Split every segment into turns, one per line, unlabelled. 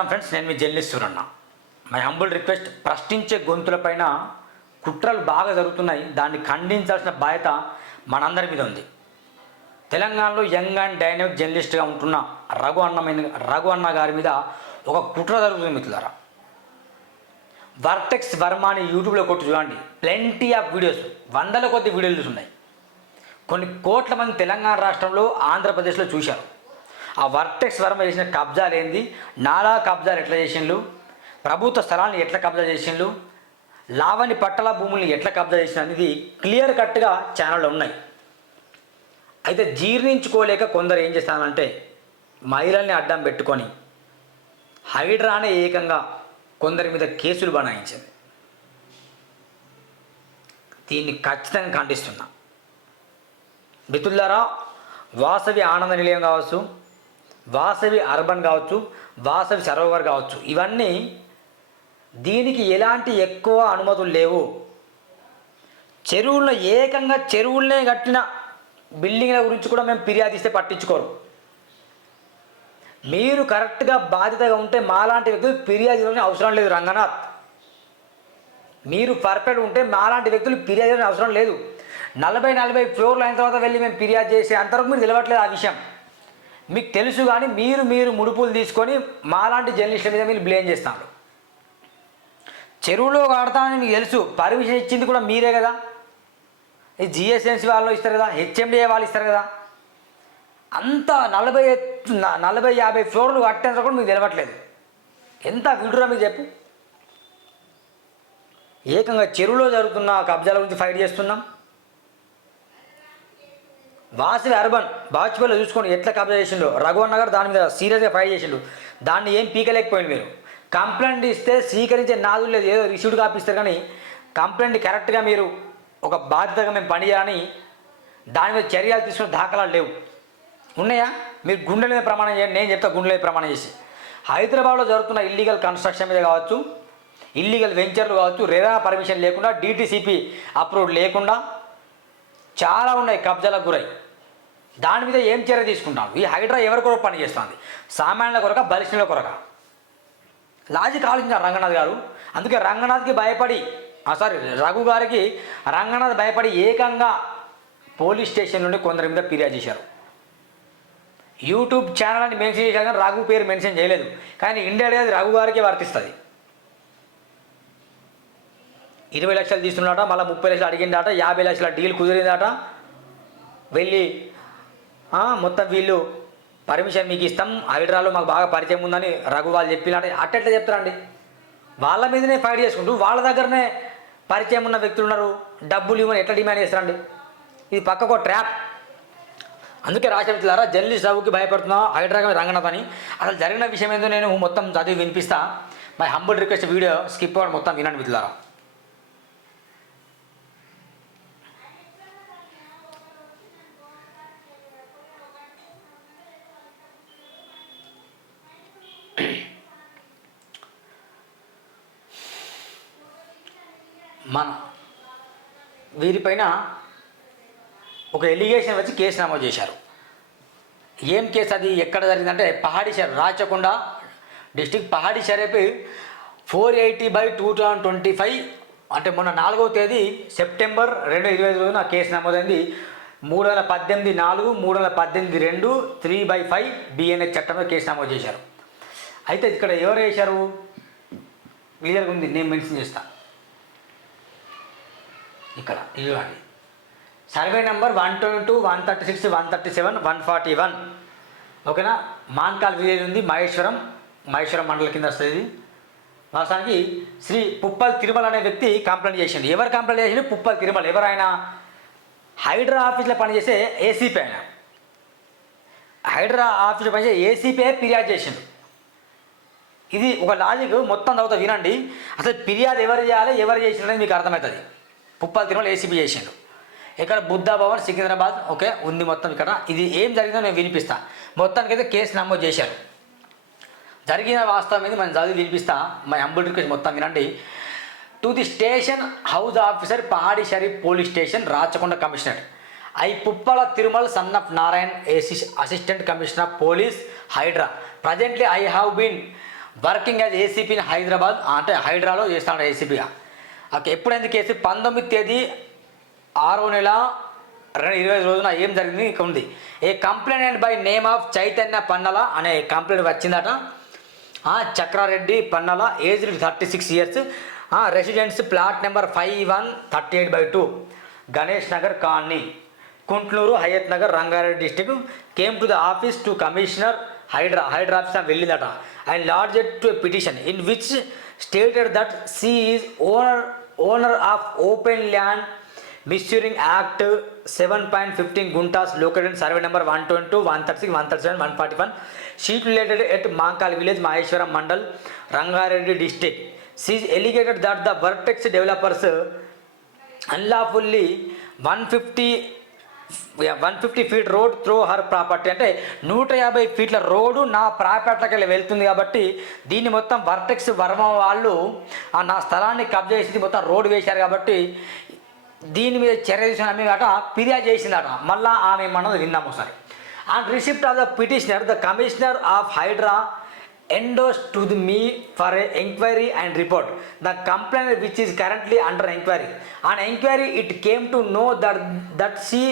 నమస్కారం ఫ్రెండ్స్ నేను మీ journalist Suranna my humble request ప్రశ్నించే గొంతులపైన కుట్రలు బాగా జరుగుతున్నాయి. దాన్ని ఖండించాల్సిన బాధ్యత మనందరి మీద ఉంది. తెలంగాణలో యంగ్ అండ్ డైనమిక్ జర్నలిస్ట్గా ఉంటున్న రఘు అన్నమైన రఘు అన్న గారి మీద ఒక కుట్ర జరుగుతుంది మిత్రులారా. వర్టెక్స్ వర్మ అని యూట్యూబ్లో కొట్టి చూడండి. ప్లెంటీ ఆఫ్ వీడియోస్ వందల కొద్ది వీడియోలు ఉన్నాయి కొన్ని కోట్ల మంది తెలంగాణ రాష్ట్రంలో ఆంధ్రప్రదేశ్లో చూశారు. ఆ వర్టెక్స్ వర్మ చేసిన కబ్జాలు ఏంది? నాలా కబ్జాలు ఎట్లా చేసిండ్రు ప్రభుత్వ స్థలాలను ఎట్లా కబ్జా చేసిండ్రు లావణి పట్టల భూముల్ని ఎట్లా కబ్జా చేసిన అనేది క్లియర్ కట్గా ఛానళ్ళు ఉన్నాయి. అయితే జీర్ణించుకోలేక కొందరు ఏం చేస్తానంటే మహిళల్ని అడ్డం పెట్టుకొని హైడ్రానే ఏకంగా కొందరి మీద కేసులు బనాయించింది దీన్ని ఖచ్చితంగా ఖండిస్తున్నా. మిత్రులారా వాసవి ఆనంద నిలయం కావచ్చు వాసవి అర్బన్ కావచ్చు వాసవి సరోవర్ కావచ్చు ఇవన్నీ దీనికి ఎలాంటి ఎక్కువ అనుమతులు లేవు. చెరువుల్లో ఏకంగా చెరువులనే కట్టిన బిల్డింగ్ల గురించి కూడా మేము ఫిర్యాదు ఇస్తే పట్టించుకోరు. మీరు కరెక్ట్గా బాధ్యతగా ఉంటే మాలాంటి వ్యక్తులు ఫిర్యాదు ఇవ్వాల్సిన అవసరం లేదు రంగనాథ్. మీరు పర్ఫెక్ట్ ఉంటే మాలాంటి వ్యక్తులు ఫిర్యాదు ఇవ్వాల్సిన అవసరం లేదు. నలభై నలభై ఫ్లోర్లు అయిన తర్వాత వెళ్ళి మేము ఫిర్యాదు చేసే అంతవరకు మీరు తెలియట్లేదు ఆ విషయం. మీకు తెలుసు కానీ మీరు మీరు ముడుపులు తీసుకొని మాలాంటి జర్నలిస్టుల మీద మీరు బ్లేమ్ చేస్తారు చెరువులో కడతానని మీకు తెలుసు పర్మిషన్ ఇచ్చింది కూడా మీరే కదా. ఈ జిఎస్ఎన్సీ వాళ్ళు ఇస్తారు కదా హెచ్ఎండిఏ వాళ్ళు ఇస్తారు కదా. అంత నలభై నలభై యాభై ఫ్లోర్లు కట్టేంత కూడా మీకు తెలవట్లేదు. ఎంత విడురా మీకు చెప్పు. ఏకంగా చెరువులో జరుగుతున్న కబ్జాల గురించి ఫైట్ చేస్తున్నాం. వాసవి అర్బన్ బాచిపల్లి చూసుకొని ఎట్లా కబ్జా చేసిండు రఘువన్ నగర్ దాని మీద సీరియస్గా ఫైట్ చేసిండు. దాన్ని ఏం పీకలేకపోయింది మీరు కంప్లైంట్ ఇస్తే స్వీకరించే నాదులు లేదు ఏదో రిసీవ్డ్ కాపిస్తారు కానీ కంప్లైంట్ కరెక్ట్గా మీరు ఒక బాధ్యతగా మేము పనిచేయాలని దాని మీద చర్యలు తీసుకునే దాఖలాలు లేవు. ఉన్నాయా? మీరు గుండెల మీద ప్రమాణం చేయండి నేను చెప్తా గుండెల మీద ప్రమాణం చేసి. హైదరాబాద్లో జరుగుతున్న ఇల్లీగల్ కన్స్ట్రక్షన్ మీద కావచ్చు ఇల్లీగల్ వెంచర్లు కావచ్చు రేరా పర్మిషన్ లేకుండా డీటీసీపీ అప్రూవ్ లేకుండా చాలా ఉన్నాయి కబ్జాలకు గురై. దాని మీద ఏం చర్య తీసుకుంటాం ఈ హైడ్రా ఎవరి కొరకు పనిచేస్తుంది? సామాన్యుల కొరక బలిష్ణుల కొరక? లాజిక్ ఆలోచించారు రంగనాథ్ గారు. అందుకే రంగనాథ్కి భయపడి సారీ రఘు గారికి రంగనాథ్ భయపడి ఏకంగా పోలీస్ స్టేషన్ నుండి కొందరి మీద ఫిర్యాదు చేశారు. యూట్యూబ్ ఛానల్ అని మెన్షన్ చేశారు కానీ రఘు పేరు మెన్షన్ చేయలేదు. కానీ ఇండియా అది రఘు గారికి వర్తిస్తుంది. ఇరవై లక్షలు తీసుకున్నాట మళ్ళీ ముప్పై లక్షలు అడిగిందాట యాభై లక్షల డీల్ కుదిరిందాట. వెళ్ళి మొత్తం వీళ్ళు పర్మిషన్ మీకు ఇస్తాం హైడ్రాలో మాకు బాగా పరిచయం ఉందని రఘు వాళ్ళు చెప్పినట్టు అట్టెట్లా చెప్తారండి? వాళ్ళ మీదనే ఫైట్ చేసుకుంటూ వాళ్ళ దగ్గరనే పరిచయం ఉన్న వ్యక్తులు ఉన్నారు. డబ్బులు ఇవ్వని ఎట్లా డిమాండ్ చేస్తారండి? ఇది పక్కకు ట్రాప్. అందుకే రాష్ట్రపతిలారా జర్నలిస్ట్ రఘుకి భయపడుతున్నా హైడ్రాగా రంగనాథ్ అని. అసలు జరిగిన విషయం ఏందో నేను మొత్తం చదివి వినిపిస్తా. My humble request video skip అవ్వడం మొత్తం వినండి మిత్రులారా. మన వీరిపైన ఒక ఎలిగేషన్ వచ్చి కేసు నమోదు చేశారు. ఏం కేసు అది? ఎక్కడ జరిగిందంటే Pahadi షర్ Rachakonda district Pahadi Sharif four eighty by two thousand twenty five అంటే మొన్న నాలుగవ తేదీ సెప్టెంబర్ రెండు ఇరవై ఐదు రోజున కేసు నమోదైంది. మూడు వందల పద్దెనిమిది నాలుగు మూడు వందల పద్దెనిమిది రెండు త్రీ బై ఫైవ్ బిఎన్ఎస్ చట్టంలో కేసు నమోదు చేశారు. అయితే ఇక్కడ ఎవరు వేశారు క్లియర్గా ఉంది నేను మెన్షన్ చేస్తాను ఇక్కడ ఇదిగోండి. Survey number one twenty two one thirty six one thirty seven one forty one ఓకేనా? మాన్కాల్ విలేజ్ ఉంది మహేశ్వరం మహేశ్వరం మండలం కింద వస్తుంది ఇది. వాస్తవానికి శ్రీ పుప్పల్ తిరుమల అనే వ్యక్తి కంప్లైంట్ చేసిండు. ఎవరు కంప్లైంట్ చేసిండు? పుప్పల్ తిరుమల. ఎవరు ఆయన హైడ్రా ఆఫీస్లో పనిచేసే ఏసీపీ ఆయన. హైడ్రా ఆఫీస్లో పనిచేసే ఏసీపీ ఫిర్యాదు చేసింది ఇది ఒక లాజిక్ మొత్తం తర్వాత వినండి. అసలు ఫిర్యాదు ఎవరు చేయాలి ఎవరు చేసిండని మీకు అర్థమవుతుంది. పుప్పాల తిరుమల ఏసీబీ చేసిండు. ఇక్కడ బుద్ధా భవన్ సికింద్రాబాద్ ఓకే ఉంది మొత్తం ఇక్కడ. ఇది ఏం జరిగిందో నేను వినిపిస్తా. మొత్తానికి అయితే కేసు నమోదు చేశారు. జరిగిన వాస్తవం మీద మనం చదివి వినిపిస్తా. మై అంబుల్ రిక్వెస్ట్ మొత్తం వినండి. To the station house officer Pahadi Sharif police station Rachakonda commissioner. I Puppala Tirumala son of Narayan AC assistant commissioner of police HYDRAA. Presently I have been working as ACP in Hyderabad అంటే హైడ్రాలో చేస్తాడు ఏసీపీగా okay ఎప్పుడైంది case? పంతొమ్మిది తేదీ ఆరో నెల రెండు ఇరవై రోజున ఏం జరిగింది? ఇక ఉంది. A complaint by name of Chaitanya Pannala అనే కంప్లైంట్ వచ్చిందట. Chakrareddy Pannala age thirty six years. Residence plot number five one thirty eight by two Ganesh Nagar colony Kuntloor Hayat Nagar Rangareddy district. Came to the office to commissioner HYDRAA HYDRAA office వెళ్ళిందట. And large at to petition in which stated that she owner owner of open land measuring acre seven point fifteen guntas located survey number one twenty one thirty six one thirty seven one forty one sheet related at Mankal village Maheshwaram mandal Rangareddy district she's alleged that the Vertex developers unlawfully one fifty one fifty feet road through her property అంటే నూట యాభై ఫీట్ల road నా ప్రాపర్టీలకి వెళ్ళి వెళ్తుంది కాబట్టి దీన్ని మొత్తం వర్టెక్స్ వర్మ వాళ్ళు ఆ నా స్థలాన్ని కబ్జా చేసింది మొత్తం రోడ్డు వేశారు కాబట్టి దీని మీద చర్య తీసుకుని ఆమె అట ఫిర్యాదు చేసిందట. మళ్ళీ ఆమె మనం విందాం ఒకసారి. And receipt of the petitioner the commissioner of Hydraa endorse to the me for a enquiry and report the complaint which is currently under enquiry on enquiry it came to know that that she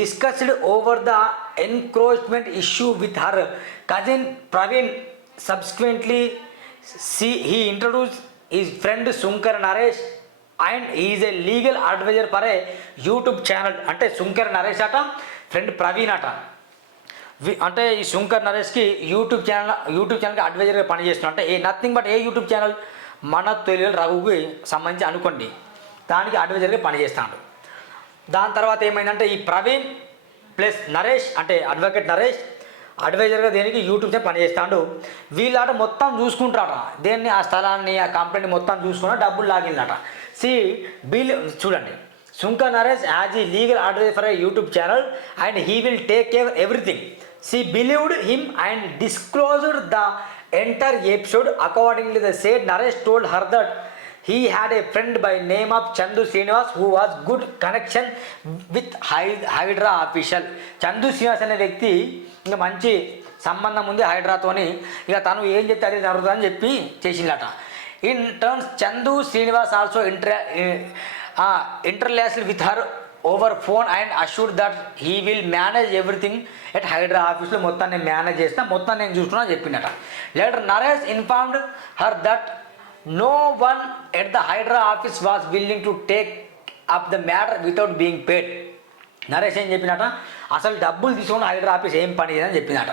discussed over the encroachment issue with her cousin Praveen subsequently she he introduce his friend Shankar Naresh and is a legal adviser for a YouTube channel అంటే శుంకర్ నరేష్ అట friend Praveen అట. అంటే ఈ శుంకర్ నరేష్కి YouTube channel YouTube ఛానల్కి అడ్వైజర్గా పనిచేస్తున్నాడు. అంటే a nothing but a YouTube channel మన తొలి రఘుకి సంబంధించి అనుకోండి దానికి అడ్వైజర్గా పనిచేస్తాడు. దాని తర్వాత ఏమైందంటే ఈ ప్రవీణ్ ప్లస్ నరేష్ అంటే అడ్వకేట్ నరేష్ అడ్వైజర్గా దేనికి యూట్యూబ్ ఛానల్ పనిచేస్తాడు. వీళ్ళాట మొత్తం చూసుకుంటారట. దేన్ని ఆ స్థలాన్ని ఆ కంపెనీ మొత్తం చూసుకున్న డబ్బులు లాగిందట సి బిల్ చూడండి. Shankar Naresh as a legal advisor for YouTube channel and he will take care everything. She believed him and disclosed the entire episode accordingly the said Naresh told her that he had a friend by name of Chandu Srinivas who was good connection with high HYDRAA official Chandu Srinivas అనే వ్యక్తి ఇంకా మంచి సంబంధం ఉంది హైడ్రాతోని. ఇక తను ఏం చెప్తే అదే జరుగుతుందని చెప్పి చేసిందట. In terms Chandu Srinivas also inter interlaced with her over phone and assure that he will manage everything at Hydraa ఆఫీస్లో మొత్తం నేను మేనేజ్ చేసిన మొత్తం నేను చూసుకున్నా చెప్పినట. Later Naresh informed her that no one at the Hydraa office was willing to take up the matter without being paid Naresh ఏం చెప్పినట? అసలు డబ్బులు తీసుకుని హైడ్రా ఆఫీస్ ఏం పని చేయదని చెప్పినట.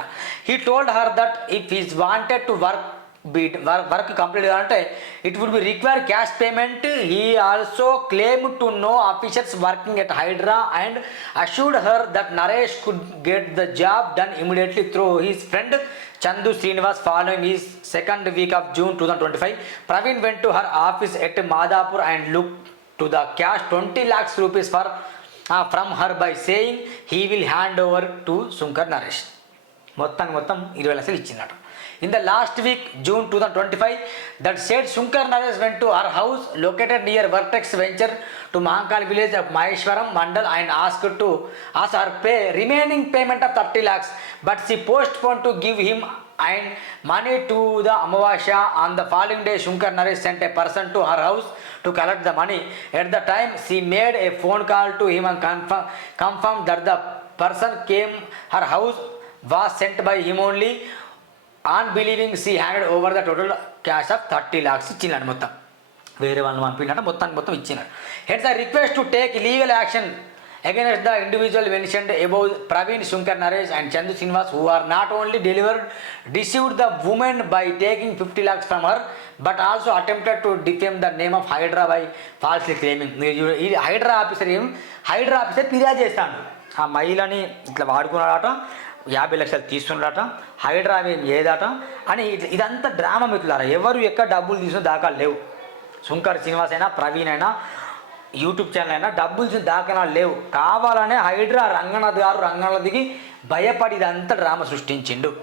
He told her that if is wanted to work beat work complete కావాలంటే it would be require cash payment he also claim to know officers working at Hydraa and assured her that Naresh could get the job done immediately through his friend Chandu Srinivas following is second week of June two thousand twenty five Praveen went to her office at Madhapur and look to the cash twenty lakhs rupees for from her by saying he will hand over to Shankar Naresh మొత్తానికి మొత్తం ఇరవై లక్షలు ఇచ్చిందట. In the last week June two thousand twenty five that said Shankar Naresh went to our house located near Vertex venture to Mahankal village of Maheshwaram mandal and ask to us are pay remaining payment of thirty lakhs but she postpone to give him and money to the Amavasya on the following day Shankar Naresh sent a person to her house to collect the money at the time she made a phone call to him and confirm confirm that the person came her house was sent by him only on believing she handed over the total cash of thirty lakhs ఇచ్చిందండి మొత్తం. వేరే వాళ్ళని పంపినట్టు మొత్తానికి మొత్తం ఇచ్చినారు. Hence the request to take legal action against the individual mentioned above Praveen Shankar Naresh and Chandu Srinivas who are not only delivered deceived the women by taking fifty lakhs from her but also attempted to defame the name of Hydraa by falsely claiming ఈ Hydraa officer ఏం? Hydraa officer ఫిర్యాదు చేస్తాడు. ఆ మహిళని ఇట్లా వాడుకున్నాడట యాభై లక్షలు తీసుకున్నాడట హైడ్రా ఏం ఏదట అని ఇట్లా- ఇదంతా డ్రామా మిత్రులారా ఎవరు ఎక్కడ డబ్బులు తీసుకున్న దాఖలు లేవు. శుంకర్ శ్రీనివాస్ అయినా ప్రవీణ్ అయినా యూట్యూబ్ ఛానల్ అయినా డబ్బులు దాకా దాఖలాలు లేవు. కావాలనే హైడ్రా రంగనాథ్ గారు రంగనాథ్ దిగి భయపడి ఇదంతా డ్రామా సృష్టించిండు.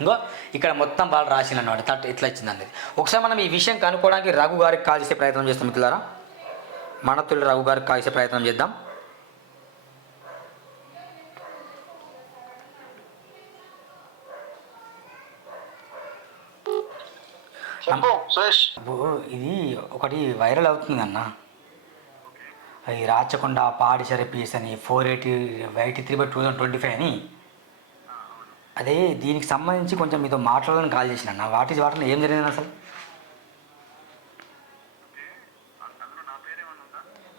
ఇంకో ఇక్కడ మొత్తం వాళ్ళు రాసిన అన్నమాట తట్ ఇట్లా వచ్చింది అనేది. ఒకసారి మనం ఈ విషయం కనుక్కోవడానికి రఘు గారికి కాల్ చేసే ప్రయత్నం చేస్తాం మిత్రులారా. మనతులు రఘు గారికి కాల్ చేసే ప్రయత్నం చేద్దాం. ఇది ఒకటి వైరల్ అవుతుంది అన్న. అది రాచకొండ పాడిసర పీస్ అని four eighty eighty three by two thousand twenty five అని. అదే దీనికి సంబంధించి కొంచెం మీతో మాట్లాడాలని కాల్ చేసిన అన్న. వాట్ ఈజ్ వాటర్ ఏం జరిగింది అసలు?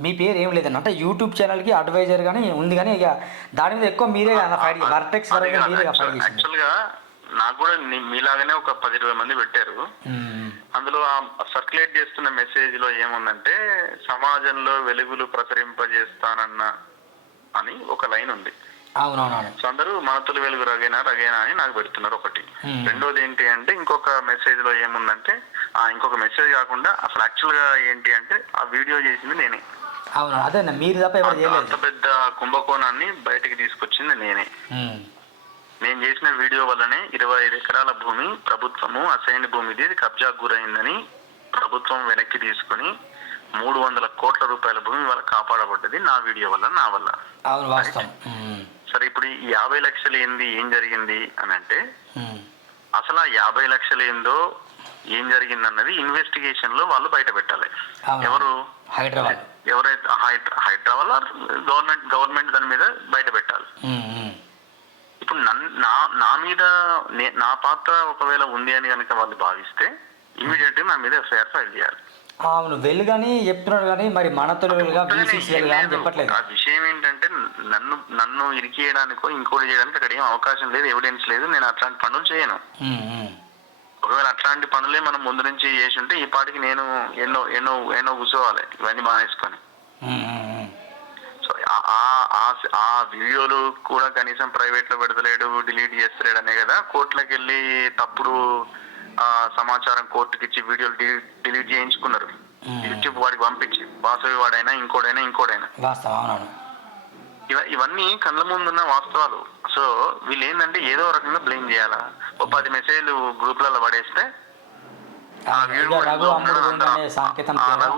మీ పేరు ఏం లేదన్న. అంటే యూట్యూబ్ ఛానల్కి అడ్వైజర్ కానీ ఉంది కానీ ఇక దాని మీద ఎక్కువ మీరే అన్న ఫైట్ వర్టెక్స్ వరకు మీరే ఫైట్ చేసింది.
నాకు కూడా మీలాగానే ఒక పది ఇరవై మంది పెట్టారు. అందులో సర్క్యులేట్ చేస్తున్న మెసేజ్లో ఏముందంటే సమాజంలో వెలుగులు ప్రసరింపజేస్తానన్న అని ఒక లైన్ ఉంది. సో అందరూ మనతులు వెలుగు రగేనా రగేనా అని నాకు పెడుతున్నారు ఒకటి. రెండోది ఏంటి అంటే ఇంకొక మెసేజ్లో ఏముందంటే ఆ ఇంకొక మెసేజ్ కాకుండా అసలు యాక్చువల్గా ఏంటి అంటే ఆ వీడియో చేసింది నేనే.
అవును అదే మీరు తప్ప
అంత పెద్ద కుంభకోణాన్ని బయటకి తీసుకొచ్చింది నేనే. నేను చేసిన వీడియో వల్లనే ఇరవై ఐదు ఎకరాల భూమి ప్రభుత్వము అసైన్ భూమిది కబ్జా గురైందని ప్రభుత్వం వెనక్కి తీసుకుని మూడు వందల కోట్ల రూపాయల భూమి వాళ్ళ కాపాడబడ్డది నా వీడియో వల్ల నా వల్ల. సరే ఇప్పుడు ఈ యాభై లక్షలు ఏంది ఏం జరిగింది అని అంటే. అసలు ఆ యాభై లక్షలు ఏందో ఏం జరిగింది అన్నది ఇన్వెస్టిగేషన్లో వాళ్ళు బయట పెట్టాలి. ఎవరు?
హైదరాబాద్.
ఎవరైతే హైదరాబాద్ గవర్నమెంట్ గవర్నమెంట్ దాని మీద బయట పెట్టాలి
మ్మ్. మ్మ్.
ఇప్పుడు నన్- నా నా మీద నే- పాత్ర ఒకవేళ ఉంది అని కనుక వాళ్ళు భావిస్తే ఇమీడియట్ నా మీద ఎఫ్ఐఆర్ ఫైల్ చేయాలి.
అవును వెళ్ళు కానీ చెప్తున్నాడు కానీ మరి మనతో చెప్పట్లేదు?
ఆ విషయం ఏంటంటే నన్ను నన్ను ఇరికేయడానికో ఇంకోటి చేయడానికి అక్కడ ఏం అవకాశం లేదు ఎవిడెన్స్ లేదు నేను అట్లాంటి పనులు చేయను. ఒకవేళ అట్లాంటి పనులే మనం ముందు నుంచి చేసి ఉంటే ఈ పాటికి నేను ఎన్నో ఎన్నో ఎన్నో కూర్చోవాలి ఇవన్నీ మానేసుకొని. ఆ- వీడియోలు కూడా కనీసం ప్రైవేట్లో పెడతలేడు డిలీట్ చేస్తలేడు అనే కదా? కోర్టులకు వెళ్ళి తప్పుడు సమాచారం కోర్టుకి ఇచ్చి వీడియోలు డిలీట్ చేయించుకున్నారు. యూట్యూబ్ వాడికి పంపించి. వాసవి వాడైనా ఇంకోడైనా ఇంకోడైనా. ఇవన్నీ కళ్ళ ముందున్న వాస్తవాలు. సో వీళ్ళు ఏంటంటే ఏదో రకంగా బ్లేమ్ చేయాలా? ఓ పది మెసేజ్లు గ్రూప్లలో పడేస్తే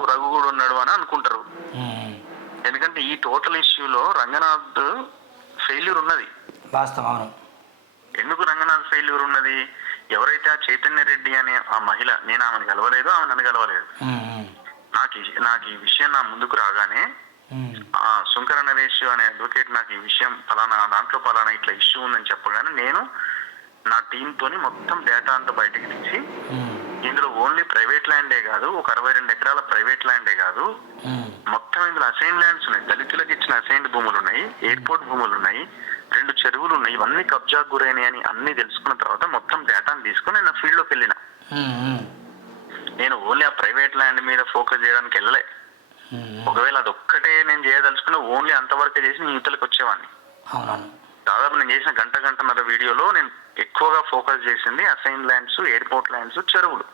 రఘు
కూడా ఉన్నాడు అని అనుకుంటారు. ఎందుకంటే ఈ టోటల్ ఇష్యూలో రంగనాథ్ ఫెయిల్యూర్ ఉన్నది
వాస్తవం
ఎందుకు రంగనాథ్ ఫెయిల్యూర్ ఉన్నది ఎవరైతే ఆ చైతన్య రెడ్డి అనే ఆ మహిళ నేను ఆమెను కలవలేదు ఆమె నన్ను కలవలేదు. నాకు నాకు ఈ విషయం నా ముందుకు రాగానే. ఆ శంకర నరేష్ అనే అడ్వకేట్ నాకు ఈ విషయం ఫలానా దాంట్లో ఫలానా ఇట్లా ఇష్యూ ఉందని చెప్పగానే నేను నా టీమ్ తోని మొత్తం డేటా అంతా బయటకు తీసి. ఇందులో ఓన్లీ ప్రైవేట్ ల్యాండే కాదు ఒక అరవై రెండు ఎకరాల ప్రైవేట్ ల్యాండే కాదు
మ్మ్.
మొత్తం ఇందులో అసైన్ ల్యాండ్స్ ఉన్నాయి దళితులకు ఇచ్చిన అసైన్ భూములు ఉన్నాయి ఎయిర్పోర్ట్ భూములు ఉన్నాయి రెండు చెరువులు ఉన్నాయి ఇవన్నీ కబ్జా గురైనాయి అని అన్ని తెలుసుకున్న తర్వాత మొత్తం డేటాను తీసుకుని నేను ఫీల్డ్లోకి వెళ్ళిన
మ్మ్. మ్మ్.
నేను ఓన్లీ ఆ ప్రైవేట్ ల్యాండ్ మీద ఫోకస్ చేయడానికి వెళ్ళలే. ఒకవేళ అది ఒక్కటే నేను చేయదలుచుకున్న ఓన్లీ అంతవరకే చేసి నేను యువతలకు వచ్చేవాడిని దాదాపు నేను చేసిన గంట గంటన్నర వీడియోలో నేను ఎక్కువగా ఫోకస్ చేసింది అసైన్ ల్యాండ్స్ ఎయిర్పోర్ట్ ల్యాండ్స్ చెరువులు.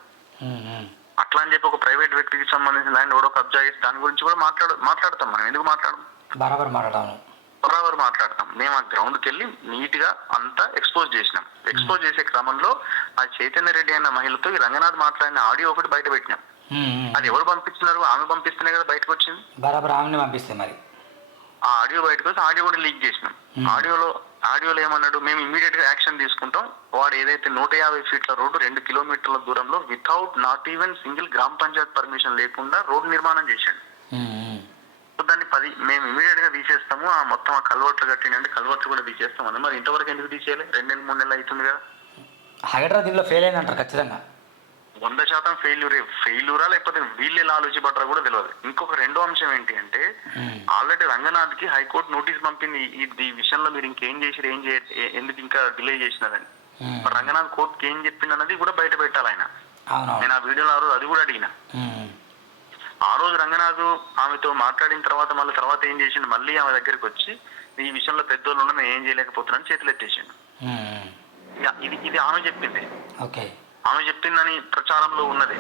అట్లా అని చెప్పి ఒక ప్రైవేట్ వ్యక్తికి సంబంధించిన ల్యాండ్ ఎవడో కబ్జా చేసి దాని గురించి కూడా మాట్లాడు మాట్లాడతాం మనం. ఎందుకు మాట్లాడడం
బరాబర్ మాట్లాడవును
బరాబర్ మాట్లాడతాం. మేము ఆ గ్రౌండ్కి వెళ్ళి నీట్గా అంతా ఎక్స్పోజ్ చేసినాం. ఎక్స్పోజ్ చేసే క్రమంలో ఆ చైతన్య రెడ్డి అన్న మహిళతో ఈ రంగనాథ్ మాట్లాడిన ఆడియో ఒకటి బయట పెట్టినాం. అది ఎవరు పంపిస్తున్నారు? ఆమె పంపిస్తేనే కదా బయటకు వచ్చింది.
బరాబర్ ఆమెనే పంపిస్తే మరి.
ఆ ఆడియో బయటకు వచ్చి ఆడియో కూడా లీక్ చేసినాం. ఆడియోలో ఆడియోలో ఏమన్నాడు మేము ఇమీడియట్గా యాక్షన్ తీసుకుంటాం. వాడు ఏదైతే నూట యాభై ఫీట్ల రోడ్డు రెండు కిలోమీటర్ల దూరంలో వితౌట్ నాట్ ఈవెన్ సింగిల్ గ్రామ పంచాయత్ పర్మిషన్ లేకుండా రోడ్ నిర్మాణం చేశాడు. దాన్ని పది మేము ఇమీడియట్గా తీసేస్తాము. ఆ మొత్తం ఆ కల్వర్ట్లు కట్టినండి కల్వర్ట్లు కూడా తీసేస్తాం అని మరి ఇంతవరకు ఎందుకు తీసేయాలి? రెండు నెలలు మూడు నెలలు అవుతుంది కదా.
హైదరాబాద్ దీనిలో ఫెయిల్ అయిందంటారు ఖచ్చితంగా.
వంద శాతం ఫెయిల్యూరే ఫెయిల్యూరా లేకపోతే వీళ్ళు ఎలా ఆలోచించబడ్డారా కూడా తెలియదు ఇంకొక రెండో అంశం ఏంటి అంటే. ఆల్రెడీ రంగనాథ్కి హైకోర్టు నోటీస్ పంపింది. ఈ విషయంలో మీరు ఇంకేం చేసిరు ఏం చేయ ఎందుకు ఇంకా డిలే చేసినారని. రంగనాథ్ కోర్టుకి ఏం చెప్పింది అన్నది కూడా బయట పెట్టాలి ఆయన. నేను ఆ వీడియోలో ఆ రోజు అది కూడా అడిగిన. ఆ రోజు రంగనాథ్ ఆమెతో మాట్లాడిన తర్వాత మళ్ళీ తర్వాత ఏం చేసిండు మళ్ళీ ఆమె దగ్గరికి వచ్చి ఈ విషయంలో పెద్దోళ్ళు నేను ఏం చేయలేకపోతున్నాను చేతులు ఎత్తేసిండు. ఇక ఇది ఇది ఆమె చెప్పింది.
ఓకే.
ఆమె చెప్పిందని ప్రచారంలో ఉన్నది.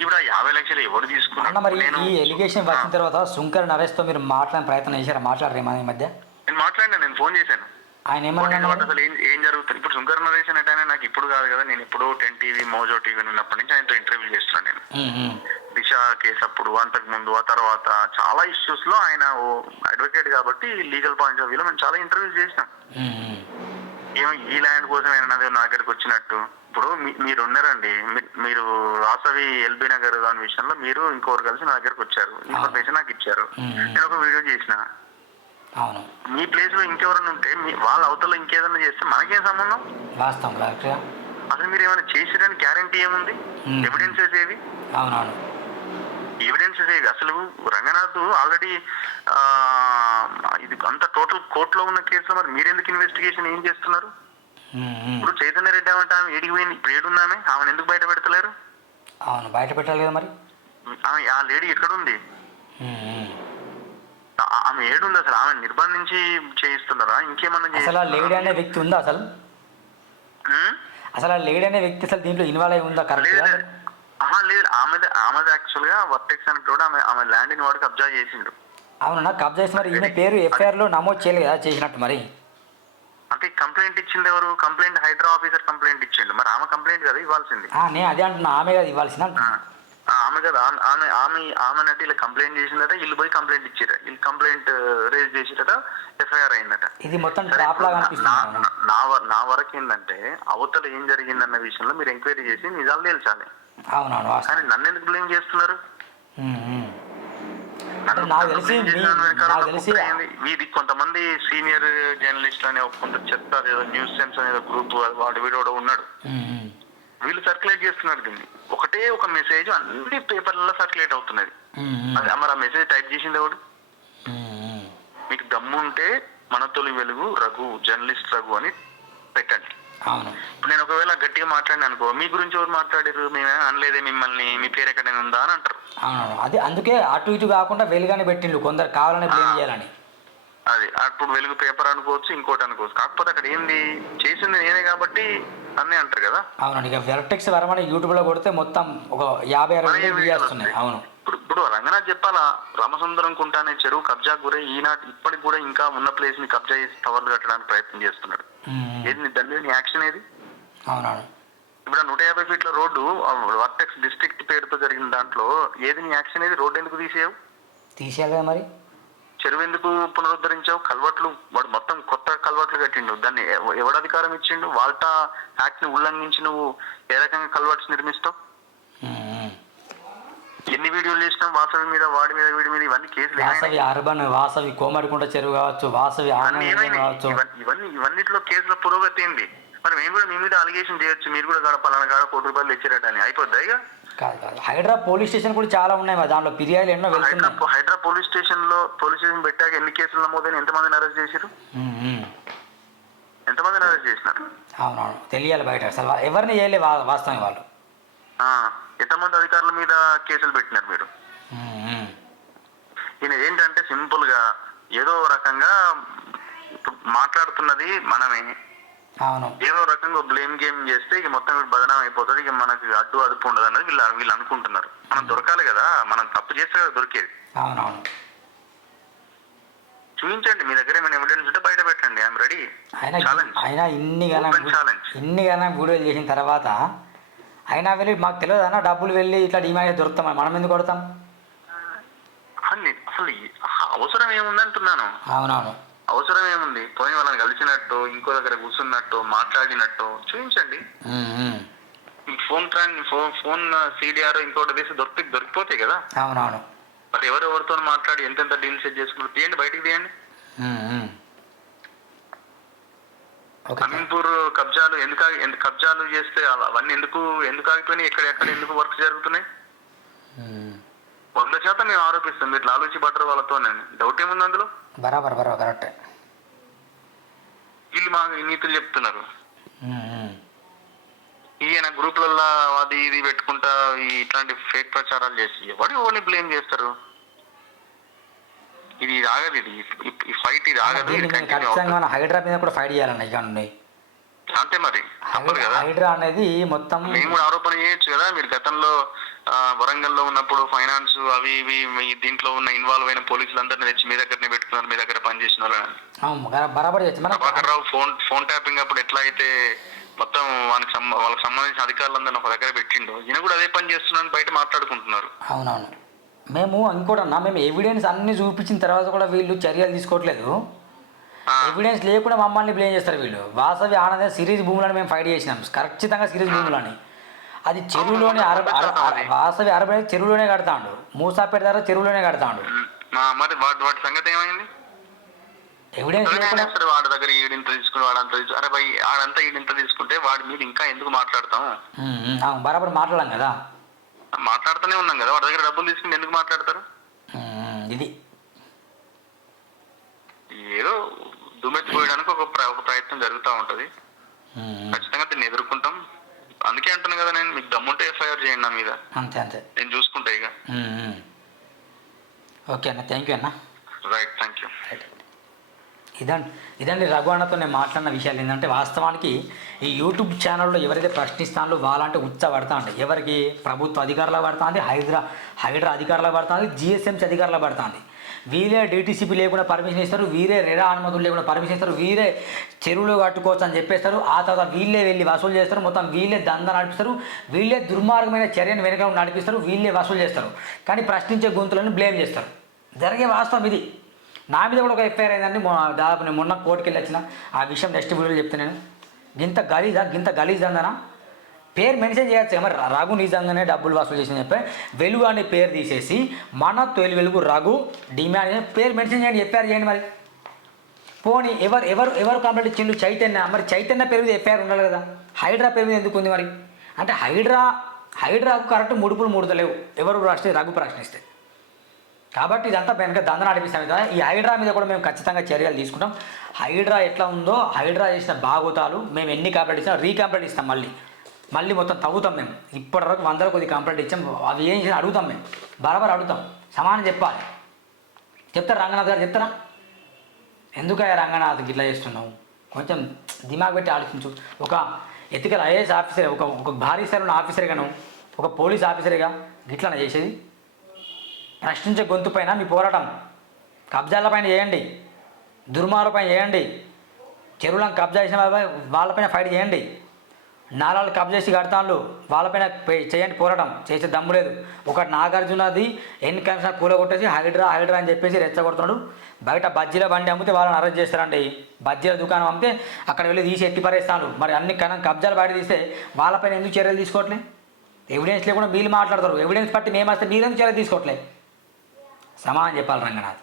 ఇప్పుడు ఆ యాభై లక్షలు ఎవరు తీసుకున్నారు?
మరి
నేను
ఈ ఎలిగేషన్ వచ్చిన తర్వాత శంకర్ నరేష్తో మీరు మాట్లాడిన ప్రయత్నం చేశారా? మాట్లాడరు ఈ మధ్య?
నేను మాట్లాడినా నేను ఫోన్ చేశాను.
ఆయన ఏమన్నా
అసలు ఏం ఏం జరుగుతుంది? ఇప్పుడు శంకర్ నరేష్ అంటే నాకు ఇప్పుడు కాదు కదా నేను ఎప్పుడో టెన్ టీవీ మోజో టీవీ ఉన్నప్పటి నుంచి ఆయనతో ఇంటర్వ్యూ చేస్తున్నాను నేను. దిశ కేసు అప్పుడు అంతకు ముందు ఆ తర్వాత చాలా ఇష్యూస్లో ఆయన అడ్వకేట్ కాబట్టి లీగల్ పాయింట్ ఆఫ్ వ్యూలో మేము చాలా ఇంటర్వ్యూస్ చేసినాం. ఏమో ఈ ల్యాండ్ కోసం ఏమైనా నా దగ్గరకు వచ్చినట్టు. ఇప్పుడు మీరు ఉన్నారండి. మీరు వాసవి ఎల్బీ నగర్ దాని విషయంలో మీరు ఇంకొకరు కలిసి నా దగ్గరకు వచ్చారు. ఇన్ఫర్మేషన్ నాకు ఇచ్చారు. నేను ఒక వీడియో చేసిన.
అవును.
మీ ప్లేస్లో ఇంకెవరైనా ఉంటే వాళ్ళ అవతల ఇంకేదైనా చేస్తే మనకేం సంబంధం?
వాస్తవం
అసలు మీరు ఏమైనా చేసిరని గ్యారంటీ ఏముంది. ఎవిడెన్సెస్ ఏవి?
అవునవును.
ఎవిడెన్సెస్ ఏవి అసలు రంగనాథ్ ఆల్రెడీ ఇది అంత టోటల్ కోర్టులో ఉన్న కేసులో మరి మీరెందుకు ఇన్వెస్టిగేషన్ ఏం చేస్తున్నారు. ఇప్పుడు చైతన్య రెడ్డి ఏమంటే ఆమె ఏడికి పోయింది. ఇప్పుడు ఏడున్నామే ఆమెను ఎందుకు బయట పెడతలేరు?
అవును బయట పెట్టాలి కదా మరి?
ఆమె ఆ లేడీ ఎక్కడుంది? ఆమె ఏడుంది అసలు? ఆమె నిర్బంధించి చేయిస్తున్నారా? ఇంకేమన్నా
అసలు ఆ లేడీ? అనే వ్యక్తి ఉందా అసలు? అసలు ఆ లేడీ అనే వ్యక్తి అసలు దీంట్లో ఇన్వాల్వ్ అయి ఉందా?
లేదు. ఆహా లేదు. ఆమెది ఆమెది యాక్చువల్గా వర్టెక్స్ అని కూడా ఆమె ఆమె ల్యాండ్ని వాడు కబ్జా చేసిండు.
అవును నాకు కబ్జా చేసి మరి ఈయన పేరు ఎఫ్ఐఆర్లో నమోదు చేయలేదు కదా చేసినట్టు మరి.
అంటే కంప్లైంట్ ఇచ్చింది ఎవరు? కంప్లైంట్ హైడ్రా ఆఫీసర్ కంప్లైంట్ ఇచ్చిండు. మరి ఆమె కంప్లైంట్ కదా ఇవ్వాల్సింది.
ఆ, నేను అదే అంటున్నా. ఆమె కదా ఇవ్వాల్సిన
ఆ,
అంటున్నా.
ఆ, ఆమె కదా. ఆమె ఆమె ఆమె ఆమె అంటే ఇలా కంప్లైంట్ చేసిందట. వీళ్ళు పోయి కంప్లైంట్ ఇచ్చారు. వీళ్ళు కంప్లైంట్ రేజ్ చేసిరట. ఎఫ్ఐఆర్ అయిందట.
ఇది మొత్తం
సరే,
డ్రాప్ లాగా
నా-
అనిపిస్తుంది
నా-
నాకు.
నా వ- నా వరకు ఏంటంటే అవతల ఏం జరిగిందన్న విషయంలో మీరు ఎంక్వైరీ చేసి నిజాలు తేల్చాలి.
అవునవును
కానీ నన్ను ఎందుకు బ్లేమ్ చేస్తున్నారు?
నాకు తెలిసి నాకు తెలిసి-
కొంతమంది సీనియర్ జర్నలిస్ట్ అనే కొంత చెత్త ఏదో న్యూస్ సెన్స్ అనే గ్రూప్ వాడు వీడు కూడా ఉన్నాడు. వీళ్ళు సర్క్యులేట్ చేస్తున్నారు దీన్ని. ఒకటే ఒక మెసేజ్ అన్ని పేపర్లలో సర్క్యులేట్ అవుతున్నది. అది మరి ఆ మెసేజ్ టైప్ చేసింది ఎవడు. మీకు దమ్ముంటే మన తొలి వెలుగు రఘు జర్నలిస్ట్ రఘు అని పెట్టండి.
అవును.
నేను ఒకవేళ గట్టిగా మాట్లాడిన అనుకో మీ గురించి ఎవరు మాట్లాడారు మేమే అనలేదే మిమ్మల్ని మీ పేరు ఎక్కడైనా ఉందా అని అంటారు.
అవునవును. అది అందుకే అటు ఇటు కాకుండా వెలుగానే పెట్టిండు. కొందరు కావాలని బ్లేమ్ చేయాలని.
అది అప్పుడు వెలుగు పేపర్ అనుకోవచ్చు ఇంకోటి అనుకోవచ్చు. కాకపోతే అక్కడ ఏంది? చేసింది నేనే కాబట్టి అన్నీ అంటారు కదా.
అవునండి ఇక వెరటెక్స్ వరమని యూట్యూబ్లో కొడితే మొత్తం ఒక యాభై అరవై వస్తున్నాయి. అవును.
ఇప్పుడు ఇప్పుడు రంగనాథ్ చెప్పాలా? రామసుందరం కుంటానే చెరువు కబ్జా గురై ఈనాటి ఇప్పటికి కూడా ఇంకా ఉన్న ప్లేస్ని కబ్జా చేసి టవర్లు కట్టడానికి ప్రయత్నం చేస్తున్నాడు. ఏది దాని మీద యాక్షన్ ఏది?
అవునవును.
ఇప్పుడు నూట యాభై ఫీట్ల రోడ్డు వర్టెక్స్ డిస్ట్రిక్ట్ పేరుతో జరిగిన దాంట్లో ఏది నీ యాక్షన్ ఏది? రోడ్డు ఎందుకు తీసేయవు?
తీసేయాలి మరి.
చెరువు ఎందుకు పునరుద్ధరించావు? కల్వట్లు వాడు మొత్తం కొత్త కల్వట్లు కట్టిండు. దాన్ని ఎవ- ఎవడు అధికారం ఇచ్చిండు? వాల్టా యాక్ట్ని ఉల్లంఘించి నువ్వు ఏ రకంగా కల్వర్ట్స్ నిర్మిస్తావు. ఎన్ని వీడియోలు చేసినాం వాసవి మీద వాడి మీద వీడి మీద ఇవన్నీ కేసులు
వాసవి? అర్బన్ వాసవి కోమరికుంట చెరువు కావచ్చు వాసవి ఆనందం? కావచ్చు.
ఇవన్నీ ఇవన్నీ ఇవన్నిట్లో కేసుల పురోగతి ఏంది? మరి మేము కూడా మీ మీద అలిగేషన్ చేయొచ్చు మీరు కూడా కాడ పలానా కాడ కోటి రూపాయలు తెచ్చిరట అని. అయిపోద్దా ఇక?
కాదు కాదు. హైడ్రా పోలీస్ స్టేషన్ కూడా చాలా ఉన్నాయి మరి దాంట్లో ఫిర్యాదులు ఎన్నో వెళ్తున్నాయి.
హైడ్రా పోలీస్ స్టేషన్లో పోలీస్ స్టేషన్ పెట్టాక ఎన్ని కేసులు నమోదైన ఎంతమందిని అరెస్ట్ చేశారు. ఎంతమందిని అరెస్ట్ చేసినారు?
అవునవును. తెలియాలి బయట. అసలు ఎవరిని చేయలే వాస్తవం వాళ్ళు
ఆ, ఎంతమంది అధికారుల మీద కేసులు పెట్టినారు మీరు. ఈయన ఏంటంటే సింపుల్గా ఏదో రకంగా మాట్లాడుతున్నది మనమే.
అవును.
ఏదో రకంగా బ్లేమ్ గేమ్ చేస్తే ఇక మొత్తం బదనాం అయిపోతుంది ఇక మనకి అడ్డు అదుపు ఉండదు అన్నది వీళ్ళు వీళ్ళు అనుకుంటున్నారు. మనం దొరకాలి కదా మనం తప్పు చేస్తే కదా దొరికేది. చూపించండి మీ దగ్గర ఏమైనా ఎవిడెన్స్ ఉంటే బయట పెట్టండి. ఐఎమ్ రెడీ
అయినా ఇన్ని గణం. ఇన్ని గణం వీడియోలు చేసిన తర్వాత అయినా వెళ్ళి మాకు తెలియదు అన్న డబ్బులు వెళ్ళి ఇట్లా డిమాండ్ దొరుకుతాం మనం ఎందుకు కొడతాం?
అసలు అవసరం ఏముంది అంటున్నాను.
అవునవును.
అవసరం ఏముంది? పోయి వాళ్ళని కలిసినట్టు ఇంకో దగ్గర కూర్చున్నట్టు మాట్లాడినట్టు చూపించండి. ఫోన్ ట్రాన్ ఫోన్ ఫోన్ సీడీఆర్ ఇంకోటి తీసి దొరికి దొరికిపోతాయి కదా.
అవునవును.
మరి ఎవరెవరితో మాట్లాడి ఎంతెంత డీల్ సెట్ చేసుకున్నారు తీయండి బయటికి తీయండి. అమీన్పూర్ కబ్జాలు ఎందుకు కబ్జాలు చేస్తే అవ- అవన్నీ ఎందుకు ఎందుకు ఆగిపోయినాయి? ఎక్కడ ఎక్కడ ఎందుకు వర్క్ జరుగుతున్నాయి?
ఉమ్.
వంద శాతం మేము ఆరోపిస్తాం. మీరు లాలూచి పట్టరు వాళ్ళతో డౌట్ ఏముంది అందులో?
బరాబర్ బరాబర్ కరెక్టే.
వీళ్ళు మా నీతులు చెప్తున్నారు.
ఉమ్.
ఈయన గ్రూపులలో అది ఇది పెట్టుకుంటా ఇట్లాంటి ఫేక్ ప్రచారాలు చేసి ఎవరు ఓన్లీ బ్లేమ్ చేస్తారు? ఇది ఆగదు ఇది. ఈ- ఫైట్ ఇది ఆగదు
ఖచ్చితంగా మనం హైడ్రా మీద కూడా ఫైట్ చేయాలన్న ఇక నుండి.
అంతే మరి తప్పదు కదా.
హైడ్రా అనేది మొత్తం
మేము కూడా ఆరోపణ చేయొచ్చు కదా. మీరు గతంలో ఆ, వరంగల్లో ఉన్నప్పుడు ఫైనాన్స్ అవి ఇవి మీ దీంట్లో ఉన్న ఇన్వాల్వ్ అయిన పోలీసులందరినీ తెచ్చి మీ దగ్గరనే పెట్టుకున్నారు మీ దగ్గర పనిచేసిన వాళ్ళని.
బరాబర్
Prabhakar Rao phone phone tapping అప్పుడు ఎట్లా అయితే మొత్తం వాళ్ళకి వాళ్ళకి సంబంధించిన అధికారులందరినీ ఒక దగ్గర పెట్టిండో ఈయన కూడా అదే పని చేస్తున్నాను బయట మాట్లాడుకుంటున్నారు.
అవునవును. మేము ఇంకోటి అన్నా మేము ఎవిడెన్స్ అన్ని చూపించిన తర్వాత కూడా వీళ్ళు చర్యలు తీసుకోవట్లేదు. ఎవిడెన్స్ లేకుండా మమ్మల్ని బ్లేమ్ చేస్తారు వీళ్ళు. వాసవి ఆనంద సిరీస్ భూములను మేము ఫైట్ చేసినాం. ఖచ్చితంగా సిరీస్ భూములని. అది చెరువులోనే అరబ వాసవి అరవై చెరువులోనే కడతాండు. మూసాపేట దగ్గర చెరువులోనే కడతాండు.
మరి వాటి సంగతి ఏమైంది?
ఎవిడెన్స్
వాడి దగ్గర ఈడింత తీసుకుని వాడంత అరే ఆడంతా ఈడింత తీసుకుంటే వాడి మీద ఇంకా ఎందుకు మాట్లాడతాం?
బరాబర్ మాట్లాడాం కదా.
మాట్లాడుతూనే ఉన్నాం కదా వాడి దగ్గర డబ్బులు తీసుకుని ఎందుకు మాట్లాడతారు?
ఇది.
ఏదో దుమ్మెత్తిపోయడానికి ఒక ఒక ప్రయత్నం జరుగుతూ ఉంటది. ఖచ్చితంగా దీన్ని ఎదుర్కొంటాం. అందుకే అంటున్నా కదా నేను మీకు దమ్ముంటే ఎఫ్ఐఆర్ చేయండి నా మీద.
అంతే అంతే.
నేను చూసుకుంటా ఇక.
ఓకే అన్న థ్యాంక్ యూ అన్న.
రైట్ థ్యాంక్ యూ
ఇదండి ఇదండి రఘు అన్నతో నేను మాట్లాడిన విషయాలు ఏంటంటే వాస్తవానికి ఈ యూట్యూబ్ ఛానల్లో ఎవరైతే ప్రశ్నిస్తానో వాళ్ళంటే ఉచ్చబడతాండి ఎవరికి ప్రభుత్వ అధికారులకు పడుతుంది హైదరా హైడ్రా అధికారులకు పడుతుంది జిఎస్ఎంసీ అధికారులకు పడుతుంది వీరే డిటీసీపీ లేకుండా పర్మిషన్ ఇస్తారు వీరే రెడా అనుమతులు లేకుండా పర్మిషన్ ఇస్తారు వీరే చెరువులు కట్టుకోవచ్చు అని చెప్పేస్తారు ఆ తర్వాత వీళ్ళే వెళ్ళి వసూలు చేస్తారు మొత్తం వీళ్ళే దందా నడిపిస్తారు వీళ్ళే దుర్మార్గమైన చర్యను వెనుక నడిపిస్తారు వీళ్ళే వసూలు చేస్తారు. కానీ ప్రశ్నించే గొంతులను బ్లేమ్ చేస్తారు. జరిగే వాస్తవం ఇది. నా మీద కూడా ఒక ఎఫ్ఐఆర్ అయిందండి. దాదాపు నేను మొన్న కోర్టుకి వెళ్ళి వచ్చిన. ఆ విషయం నెక్స్ట్ వీడియోలో చెప్తాను నేను. గింత గలీజా గింత గలీజ్ అందనా పేరు మెన్షన్ చేయొచ్చు మరి. రఘు నిజంగానే డబ్బులు వసూలు చేసిన చెప్పి. వెలుగు అనే పేరు తీసేసి మన తొలి వెలుగు రఘు డిమాండ్ పేరు మెన్షన్ చేయండి ఎఫ్ఐఆర్ చేయండి మరి. పోనీ ఎవరు ఎవరు ఎవరు కంప్లైంట్ ఇచ్చిండు చైతన్య. మరి చైతన్య పేరు మీద ఎఫ్ఐఆర్ ఉండాలి కదా. హైడ్రా పేరు మీద ఎందుకు ఉంది మరి? అంటే హైడ్రా హైడ్రాకు కరెక్ట్ ముడుపులు ముడతలేవు. ఎవరు ప్రశ్ని రఘు ప్రశ్నిస్తే. కాబట్టి ఇదంతా వెనక దందన నడిపిస్తాం ఈ హైడ్రా మీద కూడా మేము ఖచ్చితంగా చర్యలు తీసుకుంటాం. హైడ్రా ఎట్లా ఉందో హైడ్రా చేసిన బాగోతాలు మేము ఎన్ని కంప్లైంట్ ఇచ్చినా రీకంప్లైంట్ ఇస్తాం మళ్ళీ. మళ్ళీ మొత్తం తవ్వుతాం మేము. ఇప్పటివరకు వందల కొద్ది కంప్లైంట్ ఇచ్చాం. అవి ఏం చేసినా అడుగుతాం మేము. బరాబర్ అడుగుతాం. సమానం చెప్పాలి. చెప్తారు రంగనాథ్ గారు? చెప్తారా? ఎందుకయ్యా రంగనాథ్ ఇట్లా చేస్తున్నావు? కొంచెం దిమాగ్ పెట్టి ఆలోచించు. ఒక ఎథికల్ ఐఏఎస్ ఆఫీసర్ ఒక ఒక భారీ స్థాయిలో ఆఫీసర్గాను ఒక పోలీస్ ఆఫీసర్గా గిట్లనా చేసేది? ప్రశ్నించే గొంతు పైన మీ పోరాటం. కబ్జాల పైన చేయండి. దుర్మార్గం పైన చేయండి. చెరువులను కబ్జా చేసిన వాళ్ళ- వాళ్ళపైన ఫైట్ చేయండి. నాలాలు కబ్జేసి చేసి కడతాళ్ళు. వాళ్ళపైన పే- చేయండి పోరాటం. చేసే దమ్ము లేదు. ఒకటి నాగార్జునది ఎన్ని కమిషన్ కూల కొట్టేసి హైడ్రా హైడ్రా అని చెప్పేసి రెచ్చగొడుతున్నాడు. బయట బజ్జీల బండి అమ్మితే వాళ్ళని అరెస్ట్ చేస్తారండి. బజ్జీల దుకాణం అమ్మితే అక్కడ వెళ్ళి తీసి ఎత్తి పరేస్తాను మరి అన్ని కనం కబ్జాలు బయట తీస్తే వాళ్ళపైన ఎందుకు చర్యలు తీసుకోవట్లే? ఎవిడెన్స్ లేకుండా వీళ్ళు మాట్లాడతారు. ఎవిడెన్స్ బట్టి మేము వస్తే మీరెందుకు చర్యలు తీసుకోవట్లే? సమానం చెప్పాలి రంగనాథ్